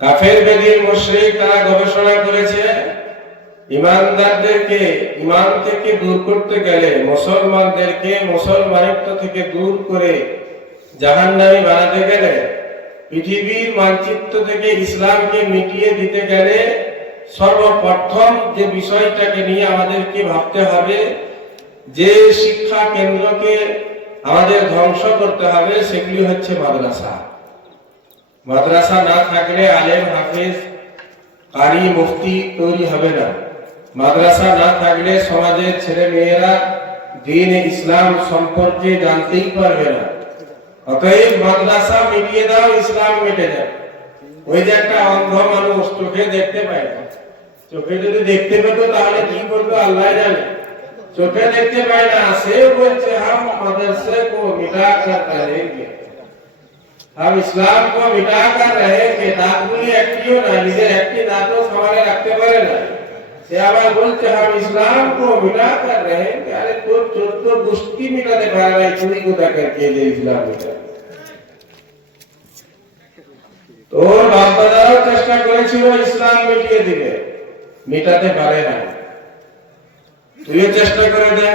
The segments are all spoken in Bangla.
কাফের বেদিন মুশরিক তারা গবেষণা করেছে ইমানদারদেরকে ইমান থেকে দূর করতে গেলে, মুসলমানদেরকে মুসলমানিত্ব থেকে দূর করে জাহান্নামী বানাতে গেলে, পৃথিবীর মানচিত্র থেকে ইসলামকে মিটিয়ে দিতে গেলে সর্বপ্রথম যে বিষয়টাকে নিয়ে আমাদেরকে ভাবতে হবে, যে শিক্ষা কেন্দ্রকে আমাদের ধ্বংস করতে হবে, সেগুলি হচ্ছে মাদ্রাসা। মাদ্রাসা না থাকলে আলেম হাফেজ কারি মুফতি তৈরি হবে না। মাদ্রাসা না থাকলে সমাজের ছেলে মেয়েরা দ্বীন ইসলাম সম্পর্কে জানতেই পারবে না। অতএব মাদ্রাসা মিটিয়ে দাও, ইসলাম মিটে যাবে। ওই যে একটা অন্ধ মানুষ চোখে দেখতে পায় না, চোখে যদি দেখতে পেত তাহলে কি করতো আল্লাহ জানে। চোখে দেখতে পায় না, সে বলছে হাম মাদ্রাসা কো মিটা কর रहेंगे, हम ইসলাম কো মিটা কর रहेंगे। দাঁতগুলি একটিও না, নিজের একটি দাঁতও সামনে রাখতে পারে না, সে আবার বলছে हम ইসলাম কো মিটা কর रहेंगे। আরে তোর 14 গোষ্ঠী মিটাতে পারে না, তুই কোথা করকে যে ইসলাম মিটা। তোর বাপ দাদাও চেষ্টা করেছিল ইসলাম মিটিয়ে দিবে, মিটাতে পারে না। তুইও চেষ্টা করে দে।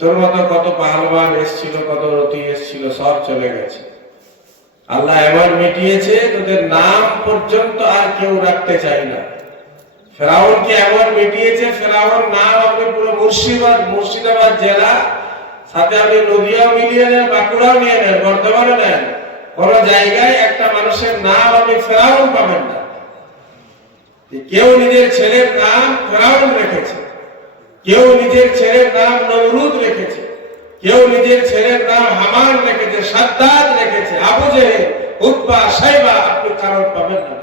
তোর মতো কত পাহলওয়ান এসেছিল, কত রতি এসেছিল, সব চলে গেছে। আল্লাহ এমন মিটিয়েছে তোদের নাম পর্যন্ত আর কেউ রাখতে চাই না। ফেরাউনকে এমন মিটিয়েছে, ফেরাউন নাম আপনি পুরো মুর্শিদাবাদ জেলা, সাথে আপনি নদিয়াও মিলিয়ে নেন, বাঁকুড়াও নিয়ে নেন, বর্ধমানও নেন, কোন জায়গায় একটা মানুষের নাম আপনি ফেরাউন পাবেন না। কেউ নিজের ছেলের নাম ফেরাউন রেখেছে, কেউ নিজের ছেলের নাম নমরুদ রেখেছে, কেউ নিজের ছেলের নাম হামান রেখেছে, সাদ্দাদ রেখেছে, আবু জেহেল, উতবা, শাইবা, আপনি কারণ পাবেন না।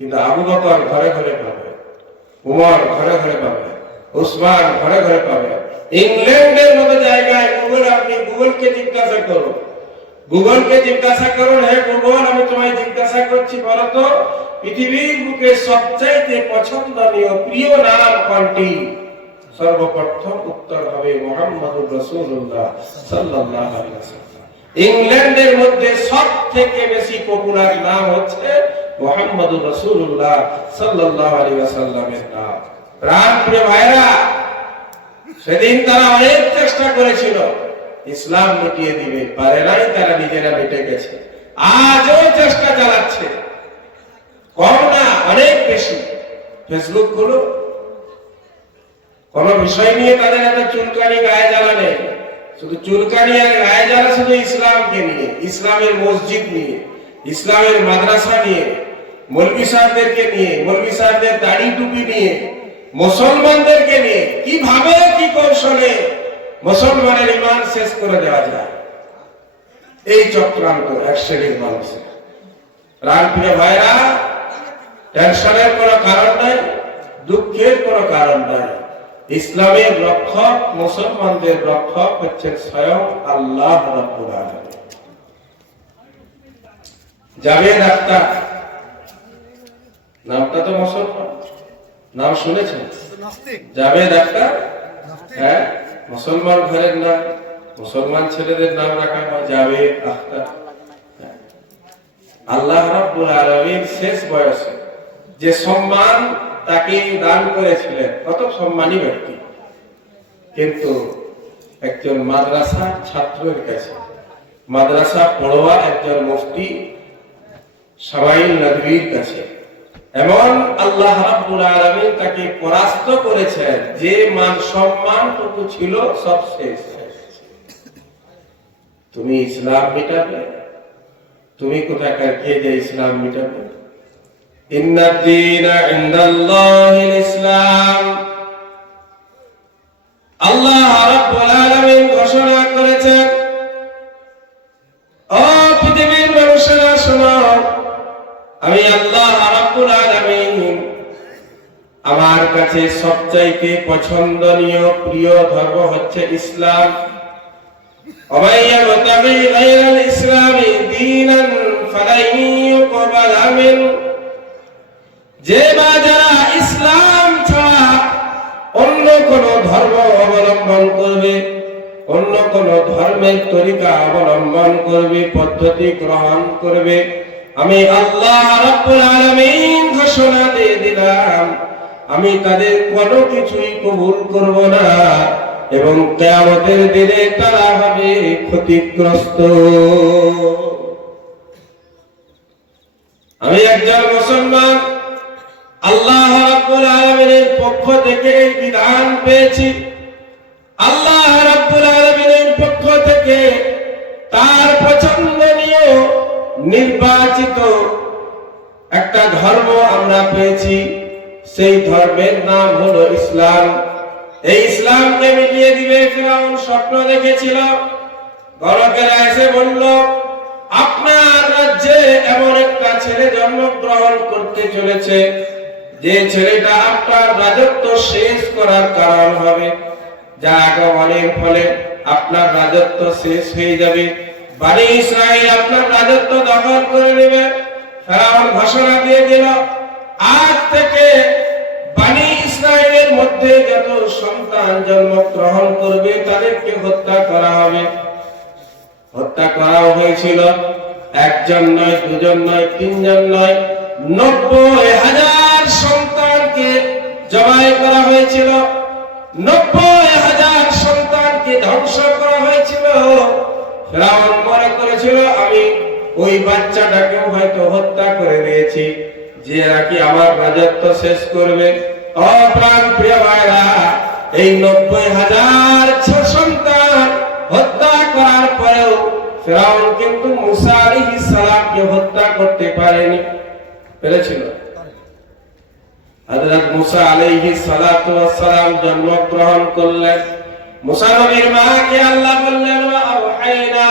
কিন্তু আবু বকর ঘরে ঘরে পাবে, উমর ঘরে ঘরে পাবে, উসমান ঘরে ঘরে পাবে। ইংল্যান্ডের মতো জায়গায় আপনি গুগলকে জিজ্ঞাসা করুন, গুগলকে জিজ্ঞাসা করুন, হে গুগল আমি তোমায় জিজ্ঞাসা করছি, বলো তো পৃথিবীর বুকে সবচাইতে পছন্দনীয় প্রিয় নাম কোনটি? সর্বপ্রথম উত্তর হবে মুহাম্মদুর রাসূলুল্লাহ সাল্লাল্লাহু আলাইহি ওয়াসাল্লাম। ইংল্যান্ডের মধ্যে সবথেকে বেশি পপুলার নাম হচ্ছে মুহাম্মদুর রাসূলুল্লাহ সাল্লাল্লাহু আলাইহি ওয়াসাল্লামের নাম। প্রিয় ভাইরা, সেদিন তারা অনেক চেষ্টা করেছিল ইসলাম মিটিয়ে দিবে, পারে নাই, তারা নিজেরা মিটে গেছে। আজও চেষ্টা চালাচ্ছে, কম না অনেক বেশি। ফেসবুক গুলো কোন বিষয় নিয়ে তাদের এত চুলকানি গায়ে জ্বালা নেই, শুধু চুলকানি আর গায়ে জ্বালা শুধু ইসলামকে নিয়ে, ইসলামের মসজিদ নিয়ে, ইসলামের মাদ্রাসা নিয়ে, মৌলভী সাহেবদেরকে নিয়ে, মৌলভী সাহেবদের দাড়ি টুপি নিয়ে, মুসলমানদেরকে নিয়ে কিভাবে কি কৌশলে মুসলমানের ইমান শেষ করে দেওয়া যায়, এই চক্রান্ত এক শ্রেণীর মানুষের। প্রিয় ভাইরা, টেনশনের কোনো কারণ নাই, দুঃখের কোনো কারণ নাই। ইসলামের রক্ষক, মুসলমানদের রক্ষক হচ্ছেন স্বয়ং আল্লাহ রাব্বুল আলামিন। জাভেদ আখতার নামটা তো মুসলমান, নাম শুনেছেন? জাভেদ আখতার, হ্যাঁ, মুসলমান ঘরের নাম, মুসলমান ছেলেদের নাম রাখা হয় জাভেদ আখতার। আল্লাহ রাব্বুল আলামিন শেষ বয়সে যে সম্মান তাকে দান করেছিলেন, কত সম্মানী ব্যক্তি, কিন্তু একজন মাদ্রাসা ছাত্রের কাছে, মাদ্রাসা পড়ুয়া একজন মুফতি শামাইল নদভীর কাছে এমন আল্লাহ রাব্বুল আলামিন তাকে পরাস্ত করেছেন যে মান সম্মানটুকু ছিল সব শেষ। তুমি ইসলাম মিটাবে, তুমি কোথাকার কে যে ইসলাম মিটাবে? ইন্নাদ দীনা ইনদাল্লাহিল ইসলাম। আল্লাহ রাব্বুল আলামিন ঘোষণা করেছেন, ও পৃথিবীর মানুষেরা শোনো, আমি আল্লাহ রাব্বুল আলামিন আমার কাছে সবচাইতে পছন্দনীয় প্রিয় ধর্ম হচ্ছে ইসলাম। ওমাইয়া মুতাবি গায়রাল ইসলামি দীনান ফালাই ইউকবাল মিন। যে বা যারা ইসলাম ছাড়া অন্য কোন ধর্ম অবলম্বন করবে, অন্য কোন ধর্মের তরিকা অবলম্বন করবে, পদ্ধতি গ্রহণ করবে, আমি আল্লাহ রাব্বুল আলামিন ঘোষণা দিয়ে দিলাম, আমি তাদের কোনো কিছুই কবুল করব না এবং কিয়ামতের দিনে তারা হবে ক্ষতিগ্রস্ত। আমি একজন মুসলমান, আল্লাহ রাব্বুল আলামিনের পক্ষ থেকে এই বিধান পেয়েছি। আল্লাহ রাব্বুল আলামিনের পক্ষ থেকে তার পছন্দনীয় নির্বাচিত একটা ধর্ম আমরা পেয়েছি, সেই ধর্মের নাম হলো ইসলাম। এই ইসলামকে মিটিয়ে দিবে ফিরআউন স্বপ্ন দেখেছিল। গণকেরা এসে বলল, আপনার রাজ্যে এমন একটা ছেলে জন্মগ্রহণ করতে চলেছে যে ছেলেটা আপনার রাজত্ব শেষ করার কারণ হবে, যা আগমনের ফলে আপনার রাজত্ব শেষ হয়ে যাবে, বনি ইসরাইল আপনার রাজত্ব দখল করে নেবে। ফিরআউন ঘোষণা দিয়ে দিল, আজ থেকে বনি ইসরাইলের মধ্যে যত সন্তান জন্মগ্রহণ করবে তাদেরকে হত্যা করা হবে। হত্যা করাও হয়েছিল, একজন নয়, দুজন নয়, তিনজন নয়, 90,000 সন্তানকে জবাই করা হয়েছিল, 90,000 সন্তানকে ধ্বংস করা হয়েছিল। ফিরআউন মনে করেছিল আমি ওই বাচ্চাটাকেও হয়তো হত্যা করে দিয়েছি, যে নাকি আমার রাজত্ব শেষ করবে। অপ্রাণ প্রিয় ভাইরা, এই 90,000 সন্তান হত্যা করার পরেও ফিরআউন কিন্তু মুসা আলাইহিস সালামকে হত্যা করতে পারেনি। পেরেছিল? হযরত মুসা আলাইহিস সালাতু ওয়াস সালাম জন্মগ্রহণ করলেন। মুসা নবীর মাকে আল্লাহ বললেন, ওয়া আওহাইনা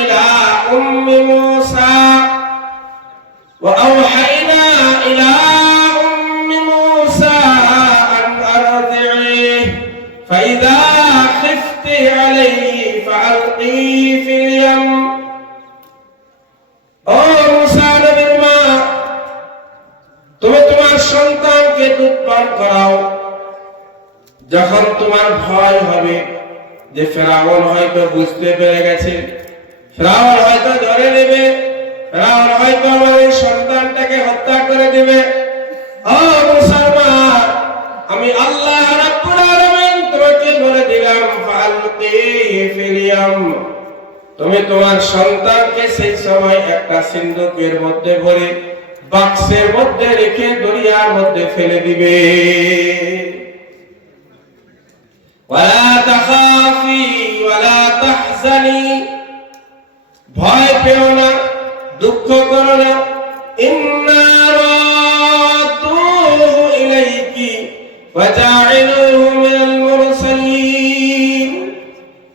ইলা উম্মি মুসা ওয়া আওহাইনা ইলা উম্মি মুসা আন আরদিহি ফাইযা খিফতি আলাইহি ফাআলকি ফিল ইয়াম। ও মুসা নবীর মা, তুমি তোমার সন্তানকে দুধ পান করাও। যখন তোমার ভয় হবে যে ফিরআউন হয়তো বুঝতে পেরে গেছে, ফিরআউন হয়তো ধরে নেবে, ফিরআউন হয়তো আমার এই সন্তানটাকে হত্যা করে দেবে, ও মুসলমান, আমি আল্লাহ রাব্বুল আলামিন তোমাকে বলে দিলাম, ফাআলকি ফিল ইয়াম, তুমি তোমার সন্তানকে সেই সময় একটা সিন্দুকের মধ্যে ভরে বাক্সের মধ্যে রেখে দরিয়ার মধ্যে ফেলে দিবে। ওয়ালা তাখাফি ওয়ালা তাহজানি, ভয় পেও না, দুঃখ করো না, ইন্না রাদুহু ইলাইকি ওয়া জাইলুহু মিনাল মুরসালিন।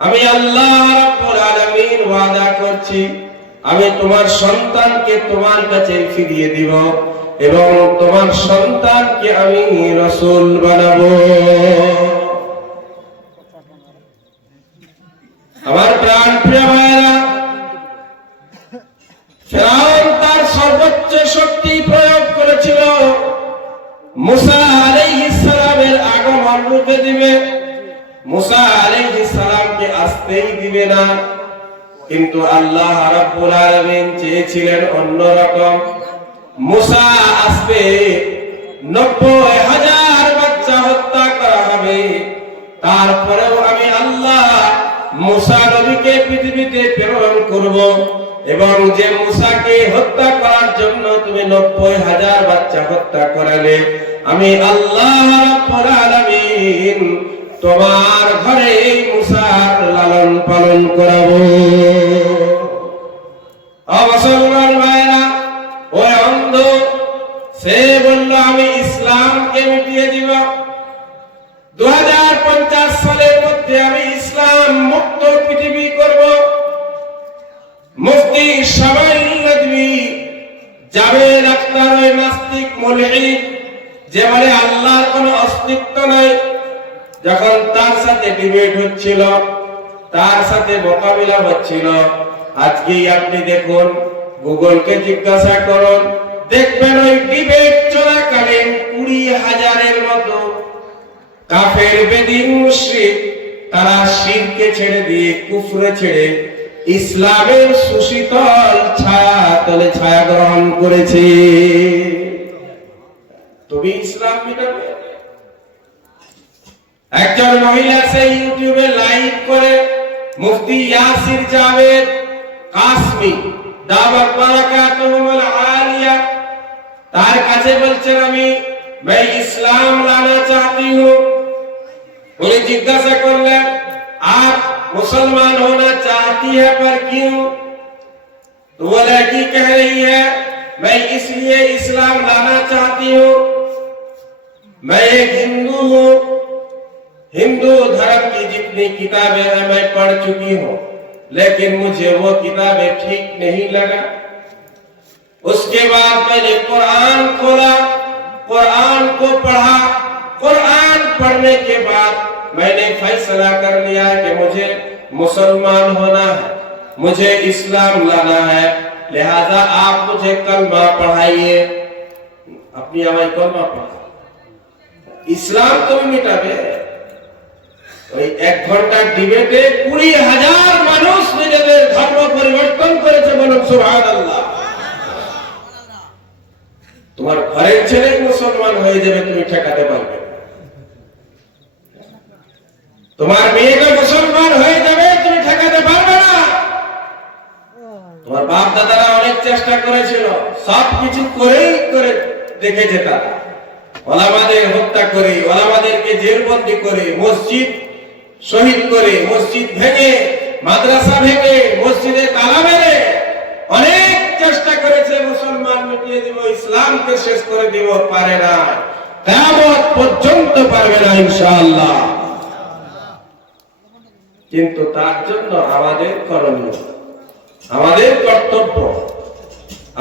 আমি আল্লাহ রাব্বুল আলামিন ওয়াদা করছি, আমি তোমার সন্তানকে তোমার কাছে ফিরিয়ে দিব এবং তোমার সন্তানকে আমি রাসূল বানাবো। আমার প্রাণ প্রিয় ভাইরা, ফিরআউন তার সর্বোচ্চ শক্তি প্রয়োগ করেছিল মুসা আলাইহিস সালামের আগমন রুখে দিবে, মুসা আলাইহিস সালামকে আসতেই দিবে না। কিন্তু আল্লাহ রাব্বুল আলামিন চেয়েছিলেন অন্যরকম। মুসা আসবে, 90,000 বাচ্চা হত্যা করা হবে, তারপরেও আমি আল্লাহ মুসা নবীকে পৃথিবীতে প্রেরণ করব এবং যে মুসাকে হত্যা করার জন্য তুমি 90,000 বাচ্চা হত্যা করালে, আমি আল্লাহ রাব্বুল আলামিন তোমার ঘরে এই মুসার লালন পালন করাবো। মুসলমান ভাইরা, ওই অন্ধ সে বলল আমি ইসলামকে মিটিয়ে দিব, 2050 সালের মধ্যে আমি ইসলাম মুক্ত পৃথিবী করব। মুফতি শামাইল নদভী জাবের আখতার ওই নাস্তিক মুলহিদ যে বলে আল্লাহর কোনো অস্তিত্ব নাই, যখন তার সাথে ডিবেট হচ্ছিল, তার সাথে মোকাবিলা হচ্ছিল, আজকেই আপনি দেখুন, গুগলকে জিজ্ঞাসা করুন, দেখবেন ওই ডিবেট চলাকালীন 20,000-এর মতো কাফের বেদিন মুশরিক তারা শিরকে ছেড়ে দিয়ে কুফরে ছেড়ে ইসলামের সুশীতল ছায়া তলে ছায়া গ্রহণ করেছে। তুমি ইসলাম মিটাবে? একজন মহিলা সেই ইউটিউবে লাইভ করে মুফতি ইয়াসির জাভেদ কাসমি দাওয়াত বারাকাতুহুল আলিয়া তার কাছে বলছেন मैं इस्लाम लाना चाहती हूँ। उन्हें जिज्ञासा करलें आप मुसलमान होना चाहती है पर क्यों? तो वो लड़की कह रही है मैं इसलिए इस्लाम लाना चाहती हूँ, मैं एक हिंदू हूँ, हिंदू धर्म की जितनी किताबें हैं मैं पढ़ चुकी हूँ, लेकिन मुझे वो किताबें ठीक नहीं लगा। उसके बाद मैंने कुरान खोला, कुरान को पढ़ा, कुरान पढ़ने के बाद मैंने फैसला कर लिया है कि मुझे मुसलमान होना है, मुझे इस्लाम लाना है, लिहाजा आप मुझे कलमा पढ़ाइए। अपनी आवाज कलमा पढ़ा, इस्लाम तुम मिटाबे। ওই 1 ঘন্টার ডিবেটে 20,000 মানুষ নিজেদের ধর্ম পরিবর্তন করেছে, বলুন সুবহানাল্লাহ। তোমার ঘরের ছেলে মুসলমান হয়ে যাবে, তুমি ঠেকাতে পারবে? তোমার মেয়েটা মুসলমান হয়ে যাবে, তুমি ঠেকাতে পারবে না। তোমার বাপ দাদারা অনেক চেষ্টা করেছিল, সবকিছু করে দেখেছে তারা, ওলামাদের হত্যা করে, ওলামাদেরকে জেলবন্দি করে, মসজিদ শহীদ করে, মসজিদ ভেঙে, মাদ্রাসা ভেঙে, মসজিদে তালা মেরে অনেক চেষ্টা করেছে মুসলমান মিটিয়ে দিব, ইসলামকে শেষ করে দিব, পারে না, কিয়ামত পর্যন্ত পারবে না ইনশাআল্লাহ। কিন্তু তার জন্য আমাদের করণীয়, আমাদের কর্তব্য,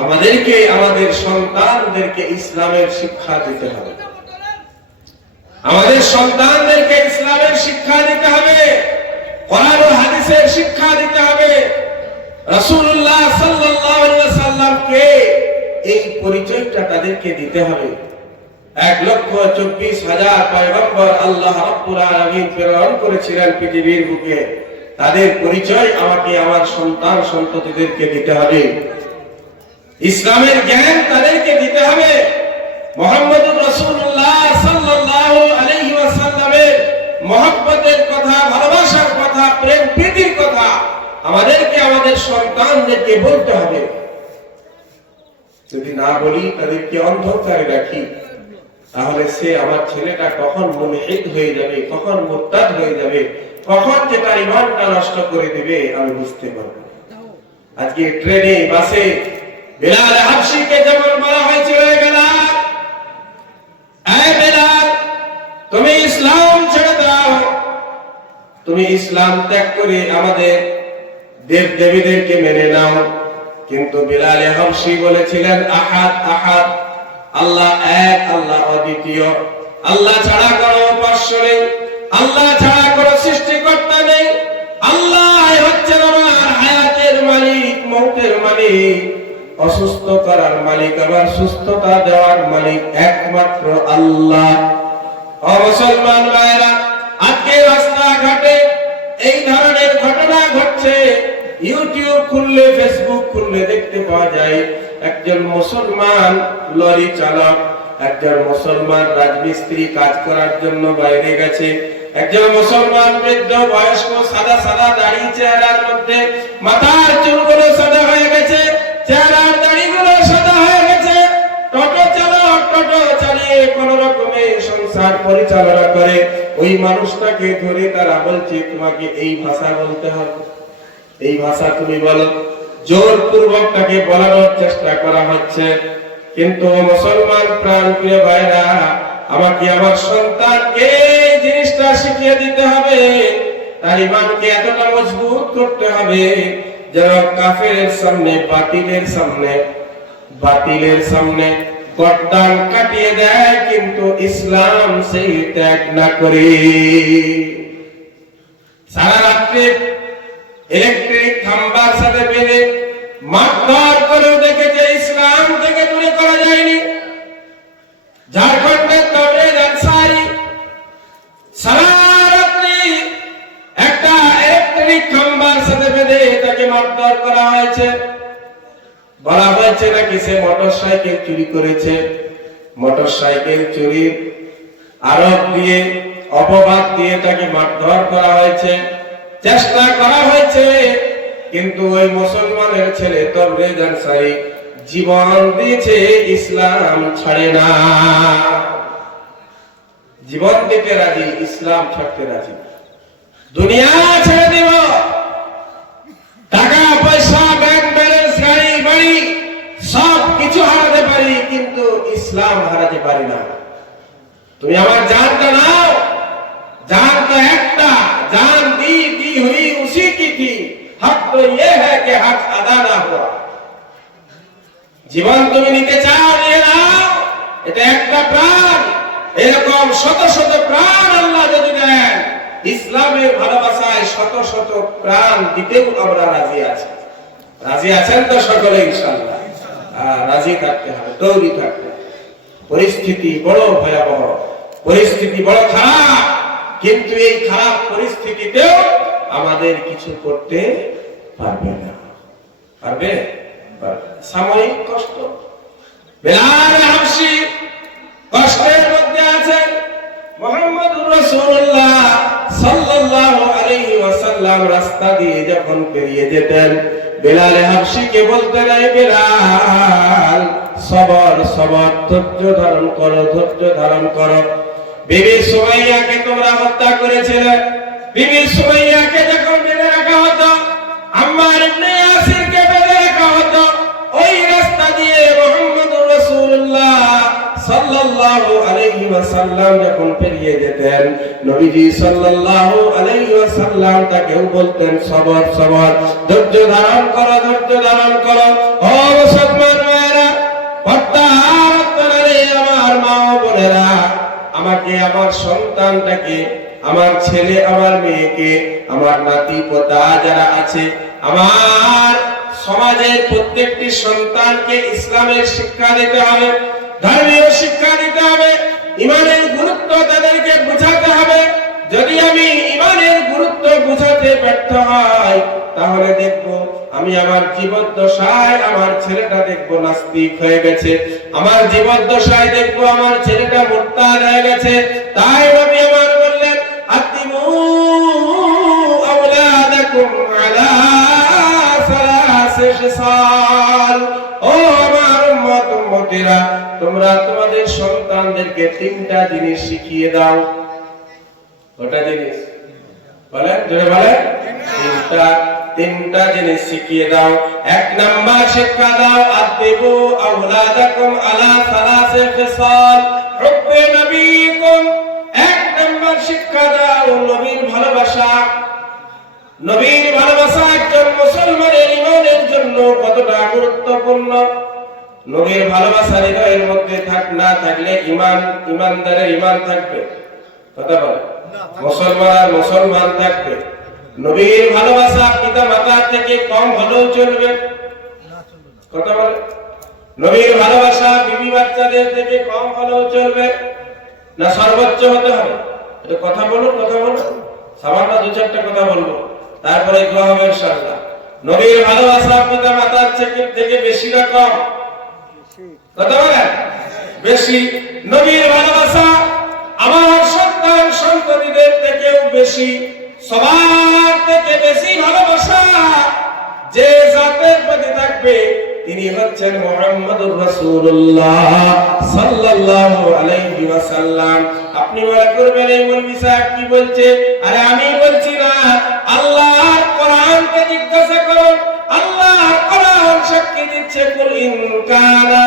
আমাদেরকে আমাদের সন্তানদেরকে ইসলামের শিক্ষা দিতে হবে, আমাদের সন্তানদেরকে ইসলামের শিক্ষা দিতে হবে, কোরআন ও হাদিসের শিক্ষা দিতে হবে। রাসূলুল্লাহ সাল্লাল্লাহু আলাইহি ওয়াসাল্লামকে এই পরিচয়টা তাদেরকে দিতে হবে। 1,24,000 পয়গম্বর আল্লাহ রাব্বুল আলামিন প্রেরণ করেছিলেন পৃথিবীর বুকে, তাদের পরিচয় আমাকে আমার সন্তান সন্ততিদেরকে দিতে হবে। ইসলামের জ্ঞান তাদেরকে দিতে হবে। মুহাম্মদুর রাসূলুল্লাহ সাল্লাল্লাহু আলাইহি ওয়াসাল্লামের মহব্বতের কথা, ভালোবাসার কথা, প্রেম প্রীতির কথা আমাদেরকে আমাদের সন্তানদেরকে বলতে হবে। যদি না বলি, তাদেরকে অন্ধকারে রাখি, তাহলে সে আমার ছেলেটা কখন মুলহিদ হয়ে যাবে, কখন মুরতাদ হয়ে যাবে, কখন যে তার ঈমানটা নষ্ট করে দিবে আমি বুঝতে পারবো। আজকে ট্রেনে, বাসে বিলাল হাবশিকে যেমন বলা হয়েছিল, বেলাল তুমি ইসলাম ছেড়ে দাও, তুমি ইসলাম ত্যাগ করে আমাদের দেব দেবীদেরকে মেনে নাও। কিন্তু বিলাল হাবশি বলেছিলেন আহাদ আহাদ, আল্লাহ এক, আল্লাহ অদ্বিতীয়, আল্লাহ ছাড়া কোনো উপাস্য নেই, আল্লাহ ছাড়া কোনো সৃষ্টিকর্তা নেই, আল্লাহ হচ্ছেন আমার হায়াতের মালিক, মৌতের মালিক, অসুস্থ করার মালিক, আবার সুস্থতা দেওয়ার মালিক একমাত্র আল্লাহ। ও মুসলমান ভাইরা, আজকে রাস্তাঘাটে এই ধরনের ঘটনা ঘটছে, ইউটিউব খুললে, ফেসবুক খুললে দেখতে পাওয়া যায় একজন মুসলমান লরি চালক, একজন মুসলমান রাজমিস্ত্রি কাজ করার জন্য বাইরে গেছে, একজন মুসলমান বৃদ্ধ বয়স্ক সাদা সাদা দাড়ি চেহারার মধ্যে, মাথার চুলগুলো সাদা হয়ে গেছে, চেহারার দাড়িগুলো সাদা হয়ে গেছে, টোটো চালক টোটো চালিয়ে কোন রকমে সংসার পরিচালনা করে। ওই মানুষটাকে ধরে তারা বলছে তোমাকে এই ভাষা বলতে হবে, এই ভাষা তুমি বলো, জোরপূর্বক তাকে বলানোর চেষ্টা করা হচ্ছে। কিন্তু মুসলমান প্রাণপ্রিয় ভাইরা, আমাকে আমার সন্তানকে জিনিসটা শিখিয়ে দিতে হবে, তার ঈমানকে এতটা মজবুত করতে হবে যেন কাফেরের সামনে, বাতিলের সামনে গর্দান কাটিয়ে দেয়, কিন্তু ইসলাম সেই ত্যাগ না করে। সারা রাত্রে ইলেকট্রিক খাম্বার সাথে বেঁধে মারধর করেও দেখেছে, ইসলাম থেকে দূরে করা যায়নি। ঝাড়খণ্ডের তবলিগ আনসারী সারা রাত্রি একটা ইলেকট্রিক খাম্বার সাথে বেঁধে তাকে মারধর করা হয়েছে। বলা হয়েছে নাকি সে মোটরসাইকেল চুরি করেছে। মোটরসাইকেল চুরির আরোপ দিয়ে, অপবাদ দিয়ে তাকে মারধর করা হয়েছে, চেষ্টা করা হয়েছে। কিন্তু ওই মুসলমানের ছেলে তবরেজ আনসারী জীবন দিয়েছে, ইসলাম ছাড়ে না। জীবন দিতে রাজি, ইসলাম ছাড়তে রাজি। দুনিয়া ছেড়ে দিব, টাকা পয়সা, ব্যাংক ব্যালেন্স, গাড়ি বাড়ি সব কিছু হারাতে পারি, কিন্তু ইসলাম হারাতে পারি না। তুমি আমার জানটা নাও, जान तो एकता, जान दी हुई उसी की थी, हक तो ये है कि हक अदा ना हुआ। জীবন তুমি নিতে চাও, নিয়ে নাও, এটা একটা প্রাণ। এরকম শত শত প্রাণ আল্লাহ যদি দেন, ইসলামের ভালোবাসায় শত শত প্রাণ দিতেও আমরা রাজি আছি। রাজি আছেন তো সকলে? ইনশাআল্লাহ রাজি থাকতে হবে, তৈরি থাকতে হবে। পরিস্থিতি বড় ভয়াবহ, পরিস্থিতি বড় খারাপ, কিন্তু এই খারাপ পরিস্থিতিতেও আমাদের কিছু করতে পারবে না। পারবে? সাময়িক কষ্ট। বেলাল হাবশী কষ্টের মধ্যে আছেন। মুহাম্মদুর রাসূলুল্লাহ সাল্লাল্লাহু আলাইহি ওয়াসাল্লাম রাস্তা দিয়ে যখন পেরিয়ে যেতেন, বেলাল হাবশীকে বলতেন, এই বেলাল, সবর সবর, ধৈর্য ধারণ করো, ধৈর্য ধারণ করো। বিবি সুমাইয়াকে তোমরা হত্যা করেছিলে, বিবি সুমাইয়াকে যখন বেঁধে রাখা হতো, আম্মার ইবনে ইয়াসিরকে বেঁধে রাখা হতো, ওই রাস্তা দিয়ে মুহাম্মদুর রাসূলুল্লাহ সাল্লাল্লাহু আলাইহি ওয়াসাল্লাম যখন পেরিয়ে যেতেন, নবীজি সাল্লাল্লাহু আলাইহি ওয়াসাল্লাম তাকেও বলতেন, সবর সবর, ধৈর্য ধারণ করো, ধৈর্য ধারণ করো। ও মুসলমান ভাইরা, পর্দার আড়ালে আমার মা ও বোনেরা, আমাকে, আমার সন্তানটাকে, আমার ছেলে, আমার মেয়েকে, আমার নাতি পোতা যারা আছে, আমার সমাজের প্রত্যেকটি সন্তানকে ইসলামের শিক্ষা দিতে হবে, ধর্মীয় শিক্ষা দিতে হবে, ইমানের গুরুত্ব তাদেরকে বোঝাতে হবে। যদি আমি ইমানের গুরুত্ব বোঝাতে ব্যর্থ হই, তাহলে দেখবো আমি আমার জীবদ্দশায় আমার ছেলেটা দেখবো নাস্তিক হয়ে গেছে, আমার জীবদ্দশায় দেখবো আমার ছেলেটা মুরতাদ হয়ে গেছে। তাই নবী আমার বললেন, আতিমু আওলাদাকুম আলা সালাসি খিসাল। ও আমার উম্মত উম্মতিরা, তোমরা তোমাদের সন্তানদেরকে তিনটা জিনিস শিখিয়ে দাও। কয়টা জিনিস বলেন? জোরে বলেন। তিনটা জিনিস শিখিয়ে দাও। এক নাম্বার শিক্ষা দাও, আতিবু আওলাদাকুম আলা সালাসি খিসাল হুব্বে নবীকুম। এক নাম্বার শিক্ষা দাও নবীর ভালোবাসা। নবীর ভালোবাসা একজন মুসলমানের ঈমানের জন্য কতটা গুরুত্বপূর্ণ। নবীর ভালোবাসা হৃদয়ের মধ্যে না থাকলে ইমানদারের ঈমান থাকবে? কথা বলে। মুসলমান থাকবে। নবীর ভালোবাসা পিতা মাতা থেকে কম হলেও চলবে? কথা বলে। নবীর ভালোবাসা বিবি বাচ্চাদের থেকে কম হলেও চলবে না সর্বোচ্চ হতে হবে? এটা কথা বলুন, কথা বলুন। সামান্য দু চারটা কথা বলবো, তারপরে দোয়া হবে ইনশাআল্লাহ। নবীর ভালোবাসা পিতা মাতার থেকে বেশি না কম? কথা বলেন। বেশি। নবীর ভালোবাসা আমার সন্তান সন্ততিদের থেকেও বেশি, সবার থেকে বেশি ভালোবাসা যে জাতের প্রতি থাকবে তিনি হচ্ছেন মুহাম্মদুর রাসূলুল্লাহ সাল্লাল্লাহু আলাইহি ওয়াসাল্লাম। আপনি মনে করবেন এই মৌলভী সাহেব কি বলছে? আরে আমি বলছি না, আল্লাহর কোরআনকে জিজ্ঞাসা করুন। আল্লাহর কোরআন সাক্ষী দিচ্ছে, কুল ইন কানা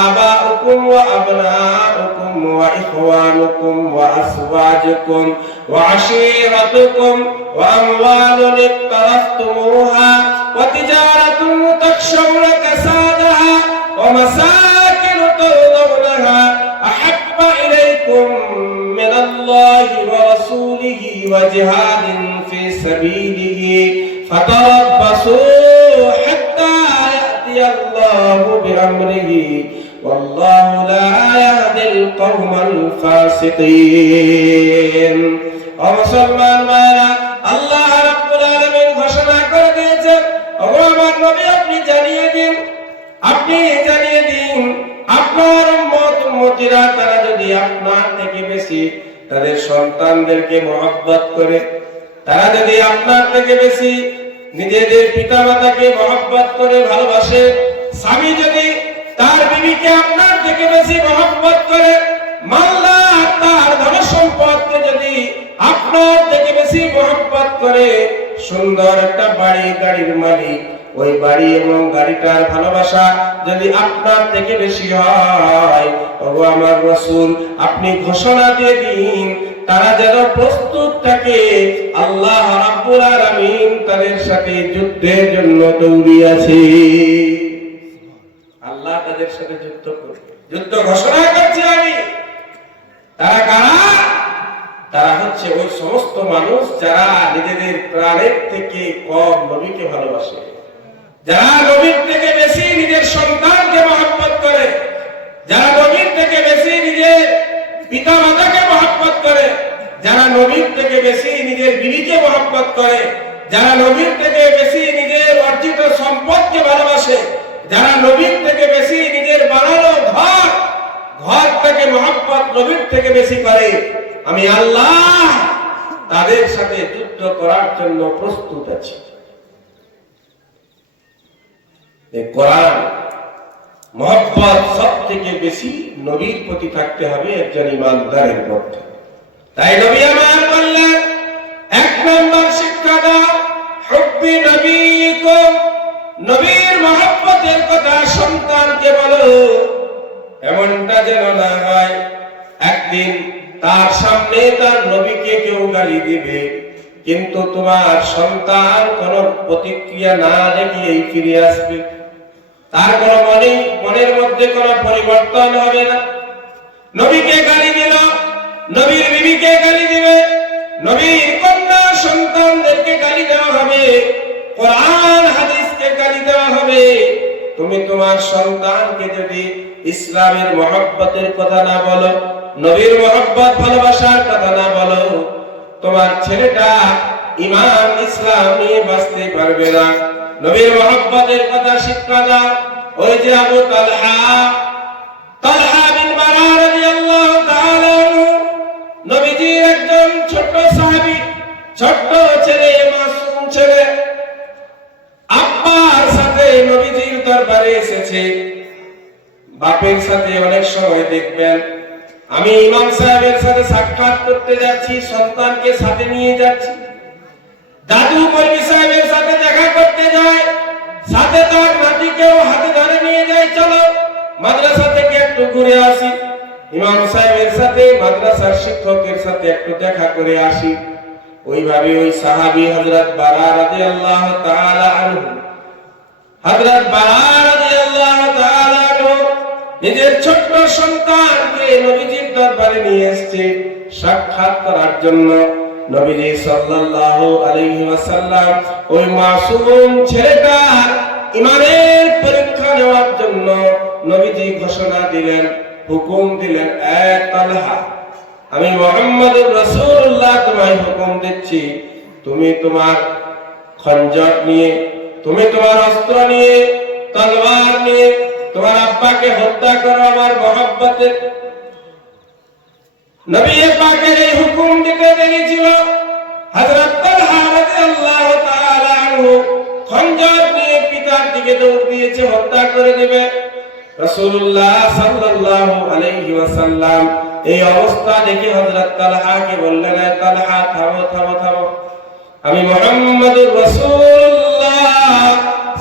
আবাউকুম ওয়া আবনাউকুম ওয়া ইখওয়ানুকুম ওয়া আসওয়াজুকুম ওয়া আশীরাতুকুম ওয়া আমওয়ালুন ইক্তারাফতুমুহা ওয়া তিজারাতুন তাখশাউনা কাসাদাহা ওয়া মাসাকিন তারদাউনাহা আহাব্বা ইলাইকুম মিনাল্লাহি ওয়া রাসূলিহি ওয়া জিহাদিন ফি সাবিলিহি ফাতারাব্বাসু হাত্তা ইয়াতিয়াল্লাহু বিআমরিহি ওয়াল্লাহু লা ইয়াহদিল কওমাল ফাসিকিন। ও মুসলমান ভাইরা, আল্লাহ রাব্বুল আলামিন ঘোষণা করে দিয়েছেন, ও আমার নবী আপনি জানিয়ে দিন আপনি জানিয়ে দিন আপনার উম্মতিরা তারা যদি আপনার থেকে বেশি তাদের সন্তানদেরকে মহব্বত করে, তারা যদি আপনার থেকে বেশি নিজেদের পিতামাতাকে মহব্বত করে ভালোবাসে, স্বামী যদি তার বিবিকে আপনার থেকে বেশি মহব্বত করে, মাল্লা তার ধন সম্পদকে যদি আপনার থেকে বেশি মহব্বত করে, সুন্দর একটা বাড়ি গাড়ির মালিক, ওই বাড়ি এবং গাড়িটার ভালোবাসা যদি আপনার থেকে বেশি হয়, ওগো আমার রাসূল আপনি ঘোষণা দিয়ে দিন তারা যেন প্রস্তুত থাকে, আল্লাহ রাব্বুল আলামিন তাদের সাথে যুদ্ধের জন্য তৈরি আছে। আল্লাহ তাদের সাথে যুদ্ধ করবে, যুদ্ধ ঘোষণা করছি আমি। তারা কারা? তারা হচ্ছে ওই সমস্ত মানুষ যারা নিজেদের প্রাণের থেকে কম নবীকে ভালোবাসে, যারা নবীর থেকে বেশি নিজের সন্তানকে মহব্বত করে, যারা নবীর থেকে বেশি নিজের পিতা মাতাকে মহব্বত করে, যারা নবীর থেকে বেশি নিজের বিবিকে মহব্বত করে, যারা নবীর থেকে বেশি নিজের অর্জিত সম্পদকে ভালোবাসে, যারা নবীর থেকে বেশি নিজের বানানো ঘরটাকে মহব্বত নবীর থেকে বেশি করে, আমি আল্লাহ তাদের সাথে যুদ্ধ করার জন্য প্রস্তুত আছি। কোরআন মহব্বত সব থেকে বেশি নবীর প্রতি থাকতে হবে একজন ইমানদারের মধ্যে। তাই নবী আমার বললেন, এক নম্বর শিক্ষা দাও হুব্বি নবীকুম, নবীর মহব্বতের কথা সন্তানকে বলো। এমনটা যেন না হয় একদিন তার সামনে তার নবীকে কেউ গালি দিবে, কিন্তু তোমার সন্তান কোন প্রতিক্রিয়া না দেখিয়েই ফিরে আসবে, তার কোন মনের মধ্যে কোন পরিবর্তন হবে না। নবীকে গালি দিল, নবীর বিবিকে গালি দিবে, নবীর কন্যা সন্তানদেরকে গালি দেওয়া হবে, কোরআন হাদিসকে গালি দেওয়া হবে। তুমি তোমার সন্তানকে যদি ইসলামের মহব্বতের কথা না বলো, নবীর মহব্বত ভালোবাসার কথা না বলো, তোমার ছেলেটা ঈমান ইসলাম নিয়ে বাঁচতে পারবে না। নবীর মহব্বতের কথা শিক্ষা দাও। ওই যে আবু তালহা বিন বারা রাদিয়াল্লাহু তাআলা আনহু, নবীজির একজন ছোট সাহাবী, ছোট ছেলে, মাসুম ছেলে, আব্বার সাথে নবীজির দরবারে এসেছে। বাপের সাথে অনেক সময় দেখবেন আমি ইমাম সাহেবের সাথে সাক্ষাৎ করতে যাচ্ছি, সন্তানকে সাথে নিয়ে যাচ্ছি, দাদু মৌলভী সাহেবের সাথে দেখা করতে যায়, সাথে তার নাতিকেও হাতে ধরে নিয়ে যায়, চলো মাদ্রাসা থেকে একটু ঘুরে আসি, ইমাম সাহেবের সাথে মাদ্রাসার শিক্ষকের সাথে একটু দেখা করে আসি। ওইভাবে ওই সাহাবী হযরত বারা রাদিয়াল্লাহু তাআলা আনহু, হযরত বারা রাদিয়াল্লাহু তাআলা আনহু নিজের ছোট্ট সন্তানকে নবীজির দরবারে নিয়ে এসেছে সাক্ষাৎ করার জন্য। নবীজি সাল্লাল্লাহু আলাইহি ওয়াসাল্লাম ওই মাসুম ছেলেটার ঈমানের পরীক্ষা নেওয়ার জন্য নবীজি ঘোষণা দিলেন, হুকুম দিলেন, এ তালহা, আমি মুহাম্মদুর রাসূলুল্লাহ তোমায় হুকুম দিচ্ছি, তুমি তোমার খঞ্জর নিয়ে, তুমি তোমার অস্ত্র নিয়ে, তলোয়ার নিয়ে তোমার আব্বাকে হত্যা করো আমার মহব্বতে। নবী পাকের এই হুকুম দিতে দেরি ছিল। হযরত তালহা রাদিয়াল্লাহু তাআলা আনহু খঞ্জর নিয়ে পিতার দিকে দৌড় দিয়েছে, হত্যা করে দিবে। রাসূলুল্লাহ সাল্লাল্লাহু আলাইহি ওয়াসাল্লাম এই অবস্থা দেখে হযরত তালহাকে বললেন, এ তালহা, থামো থামো থামো, আমি মুহাম্মদুর রাসূলুল্লাহ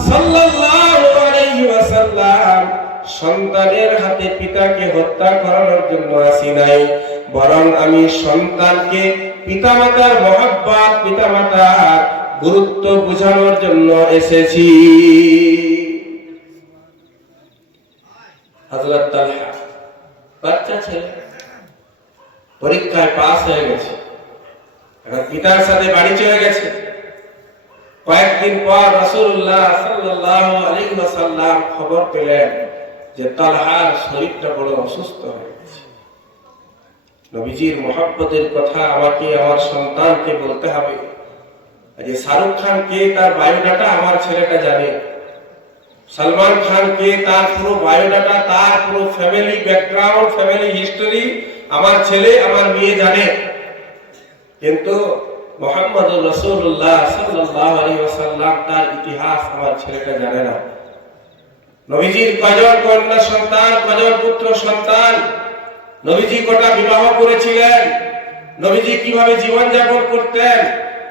সাল্লাল্লাহু আলাইহি ওয়াসাল্লাম সন্তানের হাতে পিতাকে হত্যা করানোর জন্য আসি নাই, বরং আমি সন্তানকে পিতামাতার মহব্বত, পিতামাতার গুরুত্ব বোঝানোর জন্য এসেছি। হযরত তালহা বাচ্চা ছেলে, পরীক্ষায় পাস হয়ে গেছে, এখন পিতার সাথে বাড়ি চলে গেছে। কয়েকদিন পর রাসূলুল্লাহ সাল্লাল্লাহু আলাইহি ওয়াসাল্লাম খবর পেলেন যে তালহার শরীরটা বড় অসুস্থ হয়ে গেছে। নবীজির মহব্বতের কথা আমাকে আমার সন্তানকে বলতে হবে। যে শাহরুখ খান কে, তার বায়োডাটা আমার ছেলেটা জানে। সলমান খানকে, তার পুরো বায়োডাটা, তার পুরো ফ্যামিলি ব্যাকগ্রাউন্ড, ফ্যামিলি হিস্টোরি আমার ছেলে আমার মেয়ে জানে, কিন্তু মুহাম্মদুর রাসূলুল্লাহ সাল্লাল্লাহু আলাইহি ওয়াসাল্লাম তার ইতিহাস আমার ছেলেটা জানে না। নবীজির কয়জন কন্যা সন্তান, কয়জন পুত্র সন্তান, নবীজি কটা বিবাহ করেছিলেন, নবীজি কিভাবে জীবন যাপন করতেন,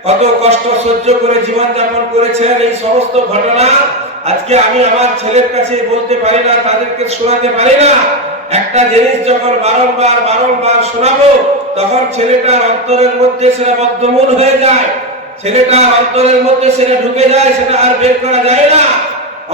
কত কষ্ট সহ্য করে জীবন যাপন করেছেন, এই সমস্ত ঘটনা আজকে আমি আমার ছেলের কাছে বলতে পারি না, তাদেরকে শোনাতে পারি না। একটা জিনিস যখন বারংবার বারংবার শোনাবো, তখন ছেলেটার অন্তরের মধ্যে সেটা বদ্ধমূল হয়ে যায়, ছেলেটার অন্তরের মধ্যে সেটা ঢুকে যায়, সেটা আর বের করা যায় না।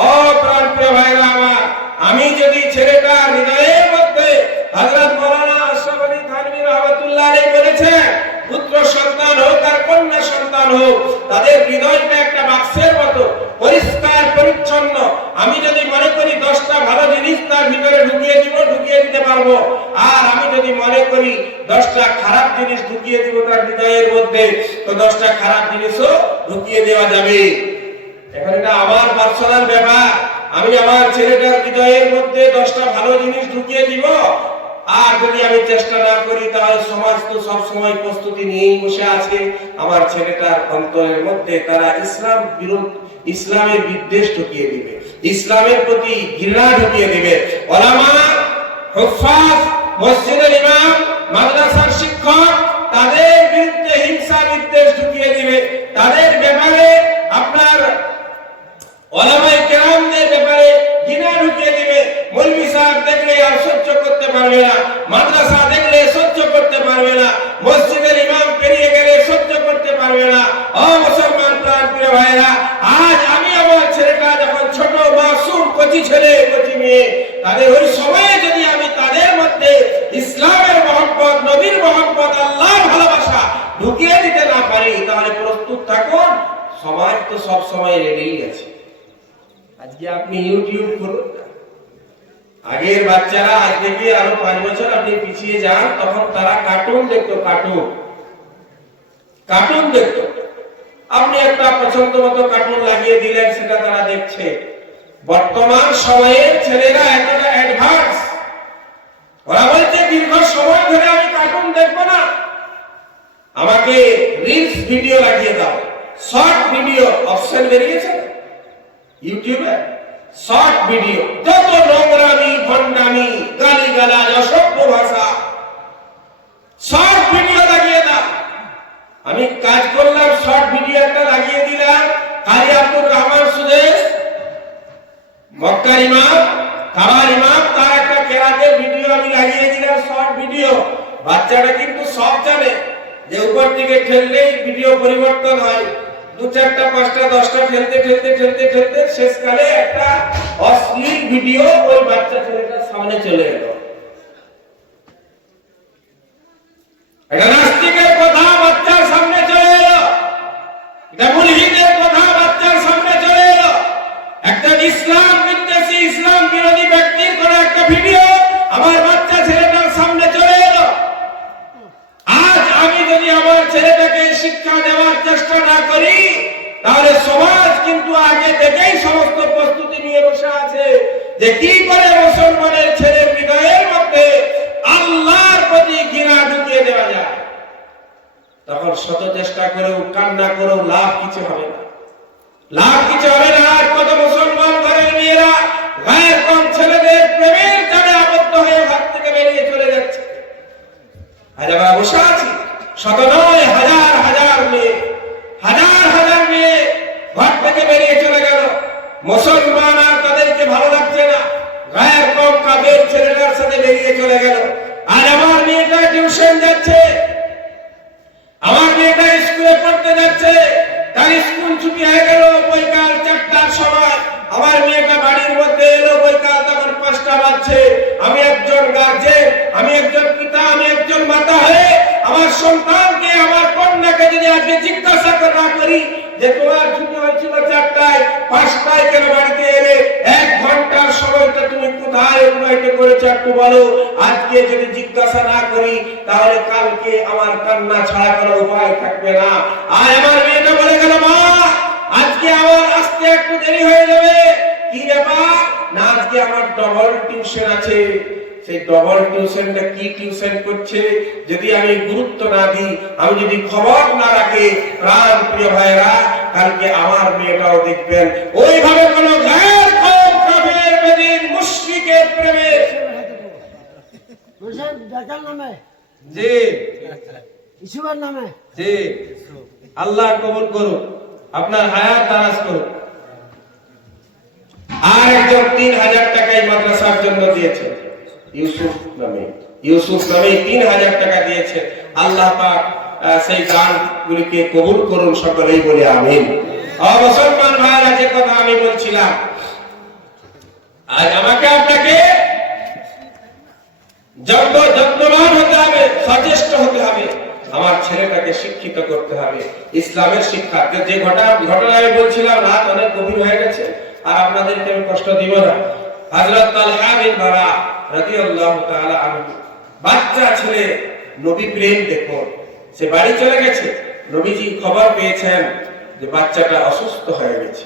ও প্রাণপ্রিয় ভাইরা আমার, আমি যদি ছেলেটার হৃদয়ের মধ্যে হযরত মাওলানা আশরাফ আলী থানভী রাহমাতুল্লাহ আলাইহি বলেছেন, পুত্র সন্তান হোক আর কন্যা সন্তান হোক, তাদের হৃদয়টা একটা বাক্সের মতো পরিষ্কার পরিচ্ছন্ন। আমি যদি মনে করি 10টা ভালো জিনিস তার ভিতরে ঢুকিয়ে দিতে পারবো, আর আমি যদি মনে করি 10টা খারাপ জিনিস ঢুকিয়ে দিব তার হৃদয়ের মধ্যে, তো 10টা খারাপ জিনিসও ঢুকিয়ে দেওয়া যাবে। এখন এটা আমার পার্সোনাল ব্যাপার। আমি আমার ছেলেটার হৃদয়ের মধ্যে 10টা ভালো জিনিস ঢুকিয়ে দিব, আর যদি আমি চেষ্টা না করি, তাহলে সমাজ তো সব সময় প্রস্তুতি নিয়েই বসে আছে আমার ছেলেটার অন্তরের মধ্যে তারা ইসলাম বিরোধ, ইসলামের বিদ্বেষ ঢুকিয়ে দিবে, ইসলামের প্রতি ঘৃণা ঢুকিয়ে দিবে। ওলামা, হুফাজ, মসজিদের ইমাম, মাদ্রাসার শিক্ষক তাদের বিরুদ্ধে হিংসা বিদ্বেষ ঢুকিয়ে দিবে, তাদের ব্যাপারে আপনার ওলামায়ে কেরামদের ব্যাপারে ঘৃণা ঢুকিয়ে দিবে। মৌলভী সাহেব দেখলে আর সহ্য করতে পারবে না, মাদ্রাসা দেখলে সহ্য করতে পারবে না, মসজিদের ইমাম পেরিয়ে গেলে সহ্য করতে পারবে না। ও মুসলমান প্রাণপ্রিয় ভাইরা, আজ আমি আমার ছেলেটা যখন ছোট মাসুম কচি ছেলে কচি মেয়ে, তাদের ওই সময়ে যদি আমি তাদের মধ্যে ইসলামের মহব্বত, নবীর মহব্বত, আল্লাহর ভালোবাসা ঢুকিয়ে দিতে না পারি, তাহলে প্রস্তুত থাকুন, সমাজ তো সব সময় রেডি আছে। আজকে আপনি ইউটিউব করুন, আগের বাচ্চারা আজ থেকে আরো 5 বছর আপনি পিছিয়ে যান, তখন তারা কার্টুন দেখতো, কার্টুন দেখতো। আপনি একটা পছন্দ মতো কার্টুন লাগিয়ে দিলেন, সেটা তারা দেখছে। বর্তমান সময়ের ছেলেরা এতটা অ্যাডভান্স, ওরা বলছে দীর্ঘ সময় ধরে আমি কার্টুন দেখবো না, আমাকে রিলস ভিডিও লাগিয়ে দাও, শর্ট ভিডিও অপশন বেরিয়েছে ইউটিউবে, শর্ট ভিডিও, যত নোংরামি, ভণ্ডামি, গালিগালাজ, অসভ্য ভাষা, শর্ট ভিডিও লাগিয়ে দাও। আমি কাজ করলাম, শর্ট ভিডিও একটা লাগিয়ে দিলাম, কারি আব্দুর রহমান সুদেশ, মক্কার ইমাম, কাবার ইমাম, তার একটা কেরাতের ভিডিও আমি লাগিয়ে দিলাম, শর্ট ভিডিও। বাচ্চাটা কিন্তু সব জানে যে উপর দিকে ঠেললেই ভিডিও পরিবর্তন হয়, 2, 4, 5, 10টা ঠেলতে শেষকালে একটা অশ্লীল ভিডিও ওই বাচ্চা ছেলেটার সামনে চলে এলো। এটা নাস্তিকের কথা বাচ্চার সামনে চলে এলো, এটা মুলহিদের কথা বাচ্চার সামনে চলে এলো, একটা ইসলাম বিদ্বেষী, ইসলাম বিরোধী ব্যক্তির কোন একটা ভিডিও আমার বাচ্চা ছেলেটার সামনে চলে এলো। আজ আমি যদি আমার ছেলেটাকে শিক্ষা দেওয়ার চেষ্টা না করি, তাহলে সমাজ কিন্তু আগে থেকেই সমস্ত প্রস্তুতি নিয়ে বসে আছে যে কি করে মুসলমানের ছেলের হৃদয়ের মধ্যে আল্লাহর প্রতি ঘৃণা ঢুকিয়ে দেওয়া যায়। তখন শত চেষ্টা করেও, কান্না করেও লাভ কিছু হবে না, লাভ কিছু হবে না। আর কত মুসলমান ঘরের মেয়েরা গায়ের কম ছেলেদের প্রেমের জালে আবদ্ধ হয়ে ঘর থেকে বেরিয়ে চলে যাচ্ছে। আজ আমরা বসে আছি, শত নয়, হাজার হাজার মেয়ে, হাজার হাজার মেয়ে ঘর থেকে বেরিয়ে চলে গেল। মুসলমান আর তাদেরকে ভালো লাগছে না, গায়ের কম কাবের ছেলেটার সাথে বেরিয়ে চলে গেল। আর আমার মেয়েটা টিউশন যাচ্ছে, আমার মেয়েটা স্কুলে পড়তে যাচ্ছে, তার স্কুল ছুটি হয়ে গেল বৈকাল 4টার সময়, আমার মেয়েটা বাড়ির মধ্যে এলো বৈকাল তখন 5টা বাজছে। আমি একজন গার্জেন, আমি একজন পিতা, আমি একজন মাতা হয়ে আমার সন্তানকে, আমার কন্যাকে যদি আজকে জিজ্ঞাসা না করি যে তোমার ছুটি হয়েছিল 4টায়, 5টায় কেন বাড়িতে এলে, 1 ঘন্টার সময়টা তুমি কোথায় অতিবাহিত করেছো একটু বলো, আজকে যদি জিজ্ঞাসা না করি, তাহলে কালকে আমার কান্না ছাড়া কোনো উপায় থাকবে না। আর আমার মেয়েটা বলে গেল, মা আজকে আমার আসতে একটু দেরি হয়ে যাবে, কি ব্যাপার না আজকে আমার ডবল টিউশন আছে, সেই ডবল টিউশনটা কি টিউশন করছে যদি আমি গুরুত্ব না দিই, আমি যদি খবর না রাখি, প্রাণ প্রিয় ভাইরা কালকে আমার মেয়েটাও দেখবেন ওইভাবে কোন গায়ের কম কাফের বেদিন মুশরিকের প্রেমে মুর্শিদ ডাকার নামে জি ইসুবের নামে জি আল্লাহ কবুল করুন, আপনার হায়াত দারাজ করুন। আর একজন 3000 টাকা এই মাদ্রাসার জন্য দিয়েছে, ইউসুফ নামে 3000 টাকা দিয়েছে। আল্লাহ পাক সেই দানগুলিকে কবুল করুন, সকলেই বলে আমিন। মুসলমান ভাইরা, যে কথা আমি বলছিলাম, আজ আমাকে আপনাকে যত্নবান হতে হবে, সচেষ্ট হতে হবে, আমার ছেলেটাকে শিক্ষিত করতে হবে ইসলামের শিক্ষা। যে ঘটনা আমি বলছিলাম, রাত অনেক গভীর হয়ে গেছে আর আপনাদেরকে আমি কষ্ট দিব না। হযরত তালহা বিন বারা রাদিয়াল্লাহু তাআলা আনহু, বাচ্চা ছেলে, নবী প্রেম দেখুন, সে বাড়ি চলে গেছে, নবীজি খবর পেয়েছেন যে বাচ্চাটা অসুস্থ হয়ে গেছে।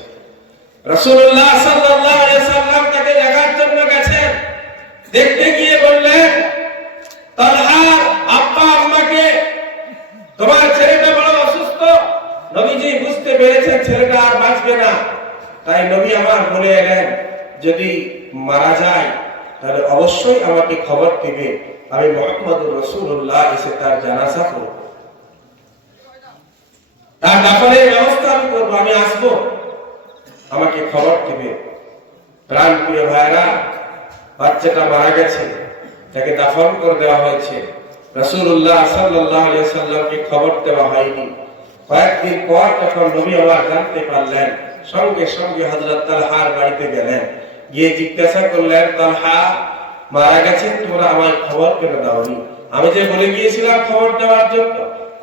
রাসূলুল্লাহ সাল্লাল্লাহু আলাইহি ওয়াসাল্লাম তাকে দেখার জন্য গেছেন, দেখতে গিয়ে বললেন, তালহা আব্বা আম্মাকে, তোমার ছেলেটা বড় অসুস্থ। নবীজি বুঝতে পেরেছেন ছেলেটা আর বাঁচবে না, তাই নবী আমার বলে এলেন, যদি মারা যায় তাহলে অবশ্যই আমাকে খবর দিবে, আমি মুহাম্মদুর রাসূলুল্লাহ এসে তার জানাজা করব, তার দাফনের ব্যবস্থা আমি করব, আমি আসবো, আমাকে খবর দিবে। প্রাণ প্রিয় ভাইরা, বাচ্চাটা মারা গেছে, তাকে দাফন করে দেওয়া হয়েছে। রাসূলুল্লাহ সাল্লাল্লাহু আলাইহি ওয়াসাল্লামকে খবর দেওয়া হয়নি। কয়েকদিন পর যখন নবী আমার জানতে পারলেন, সঙ্গে সঙ্গে হযরত তালহার বাড়িতে গেলেন, গিয়ে জিজ্ঞাসা করলেন, তালহা মারা গেছেন, তোমরা আমায় খবর কেন দাওনি? আমি যে বলে গিয়েছিলাম খবর দেওয়ার জন্য,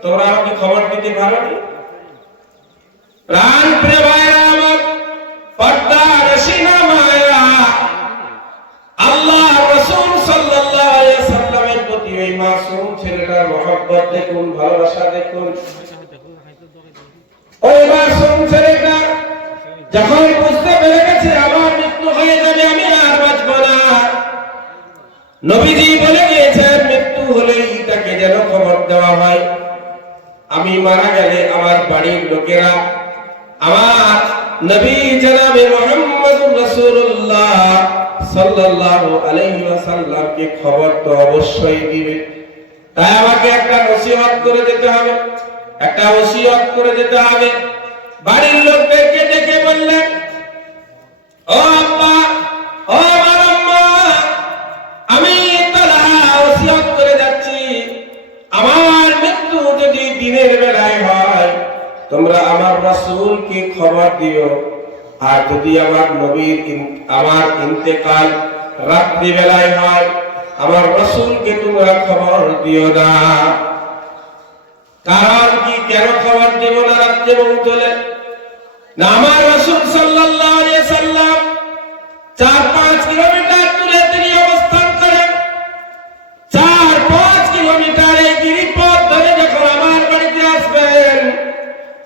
তোমরা আমাকে খবর দিতে পারোনি। প্রাণ প্রিয় ভাইরা আমার, পর্দা রশিনা মায়া, আল্লাহ রাসূল সাল্লাল্লাহু আলাইহি ওয়াসাল্লামের প্রতি ওই মাসুম ছেলেটার মহব্বত দেখুন, ভালোবাসা দেখুন। ওই মাসুম ছেলেটা যখন বুঝতে পেরে গেছে আমার মৃত্যু হয়ে যাবে, আমি আর বাঁচব না, নবীজি বলে গিয়েছেন মৃত্যু হলেই তাকে যেন খবর দেওয়া হয়। আমি মারা গেলে আমার বাড়ির লোকেরা আমার নবী জনাবে মুহাম্মদুর রাসূলুল্লাহ সাল্লাল্লাহু আলাইহি ওয়াসাল্লামকে খবর তো অবশ্যই দিবে। তাই আমাকে একটা নসিহত করে যেতে হবে, একটা ওসিয়ত করে যেতে হবে। বাড়ির লোকদেরকে ডেকে বললেন, ও আব্বা, ও আমার আম্মা, আমি তালহা ওসিয়ত করে যাচ্ছি, আমার মৃত্যু যদি দিনের বেলায় হয় তোমরা আমার রাসূলকে খবর দিও, আর যদি আমার নবীর আমার ইন্তেকাল রাত্রি বেলায় হয় আমার রাসূলকে তোমরা খবর দিও না। কারণ কি, কেন খবর দেব না রাত্রে বলে না? আমার রাসূল সাল্লাল্লাহু আলাইহি ওয়াসাল্লাম 4-5 কিলোমিটার দূরে তিনি অবস্থান করেন। 4-5 কিলোমিটার এই গিরিপথ ধরে যখন আমার বাড়িতে আসবেন,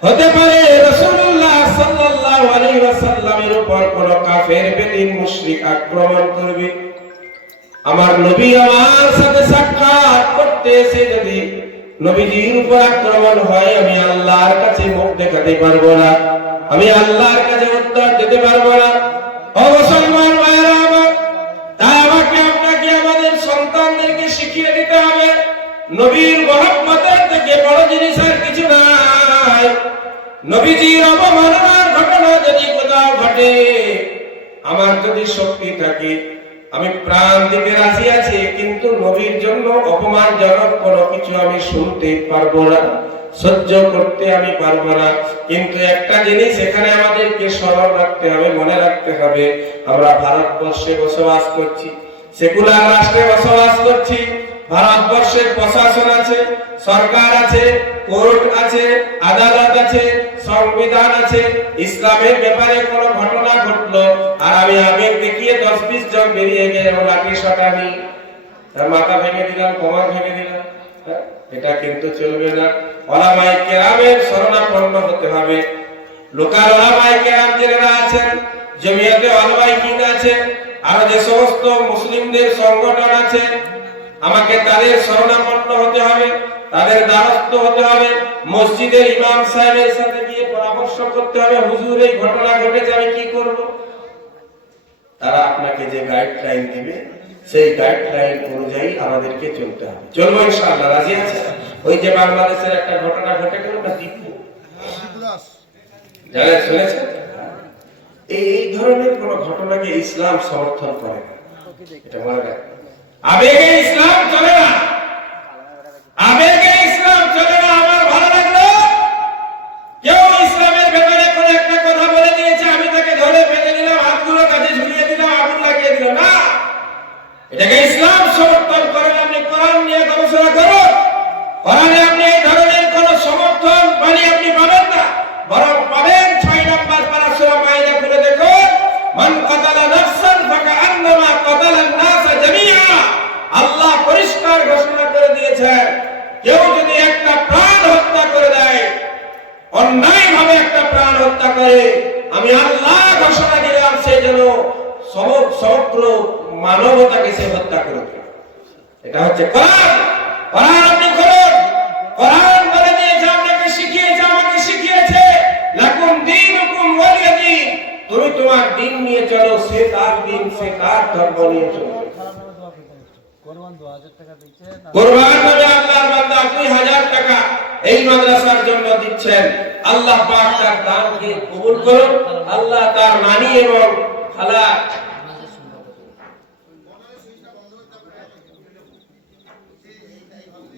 হতে পারে রাসূলুল্লাহ সাল্লাল্লাহু আলাইহি ওয়াসাল্লামের উপর কোন কাফের বেদিন মুশরিক আক্রমণ করবে। আমার নবী আমার সাথে সাক্ষাৎ করতে এসে যদি নবীজির উপর আক্রমণ হয়, আমি আল্লাহর কাছে মুখ দেখাতে পারবো না, আমি আল্লাহর কাছে উত্তর দিতে পারবো না। ও মুসলমান ভাইরা আমার, তাই আমাকে আপনাকে আমাদের সন্তানদেরকে শিখিয়ে দিতে হবে, নবীর মহব্বতের থেকে বড় জিনিস আর কিছু নাই। নবীজির অবমাননার ঘটনা যদি কোথাও ঘটে, আমার যদি শক্তি থাকে, আমি প্রাণ দিতে রাজি আছি, কিন্তু নবীর জন্য অপমানজনক কোনো কিছু আমি শুনতে পারবো না, সহ্য করতে আমি পারবো না। কিন্তু একটা জিনিস এখানে আমাদেরকে স্মরণ রাখতে হবে, মনে রাখতে হবে, আমরা ভারতবর্ষে বসবাস করছি, সেকুলার রাষ্ট্রে বসবাস করছি। ভারতবর্ষের প্রশাসন আছে, সরকার আছে, কোর্ট আছে, আদালত আছে, সংবিধান আছে। ইসলামের ব্যাপারে কোনো ঘটনা ঘটলো আর আমি আবেগ দেখিয়ে 10-20 জন বেরিয়ে গেলে লাঠি শটানি, তার মাথা ভেঙে দিলাম, কোমর ভেঙে দিলাম, এটা কিন্তু চলবে না। ওলামায়ে কেরামের শরণাপন্ন হতে হবে। লোকাল ওলামায়ে কেরাম যারা আছেন, জমিয়তে ওলামায়ে দ্বীন আছে, আর যে সমস্ত মুসলিমদের সংগঠন আছে, আমাকে তাদের শরণাপন্ন হতে হবে, তাদের দ্বারস্থ হতে হবে, মসজিদের ইমাম সাহেবের সাথে গিয়ে পরামর্শ করতে হবে, হুজুর এই ঘটনা ঘটেছে আমি কি করব। তারা আপনাকে যে গাইডলাইন দিবে সেই গাইডলাইন অনুযায়ী আমাদেরকে চলতে হবে। চলবো ইনশাআল্লাহ, রাজি আছেন? ওই যে বাংলাদেশের একটা ঘটনা ঘটে গেল না, দীপু, যারা শুনেছেন, এই ধরনের কোন ঘটনাকে ইসলাম সমর্থন করে না, এটা মনে রাখবেন। আবেগে ইসলাম চলে না, আবেগে ইসলাম চলে না। আমার ভালো লাগলো কেউ ইসলামের ব্যাপারে কোন একটা কথা বলে দিয়েছে, আমি তাকে ধরে বেঁধে দিলাম, হাতগুলো কাছে ঝুলিয়ে দিলাম, আগুন লাগিয়ে দিলাম, না, এটাকে ইসলাম সমর্থন করে না। আপনি কোরআন নিয়ে গবেষণা করুন, কোরআনে আপনি এই ধরনের কোন সমর্থন বাণী আপনি পাবেন না, বরং পাবেন 6 নম্বর পারা সূরা মাইদা খুলে দেখুন, মান কাতালা নাফসান ফাকান্নামা কাতালান নাস জামিআ। আল্লাহ পরিষ্কার ঘোষণা করে দিয়েছেন, কেউ যদি একটা প্রাণ হত্যা করে দেয়, অন্যায়ভাবে একটা প্রাণ হত্যা করে, আমি আল্লাহ ঘোষণা দিলাম সে যেন সমগ্র মানবতাকে সে হত্যা করে দেবে। এটা হচ্ছে কোরআন। কোরআন আপনি করুন, কোরআন বলে দিয়েছে, আপনাকে শিখিয়েছে, আমাকে শিখিয়েছে, লাকুম দীনুকুম ওয়ালিয়া দীন। তুমি তোমার দিন নিয়ে চলো, সে তার দিন, সে তার ধর্ম নিয়ে চলো। কোরবান নামে আল্লাহর বান্দা 2000 টাকা এই মাদ্রাসার জন্য দিচ্ছেন। আল্লাহ পাক তার দানকে কবুল করুন, আল্লাহ তার নানি এবং খালা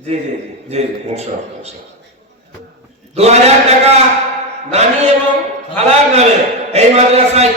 জি জি জি জি 2000 টাকা নানি এবং খালার নামে এই মাদ্রাসায়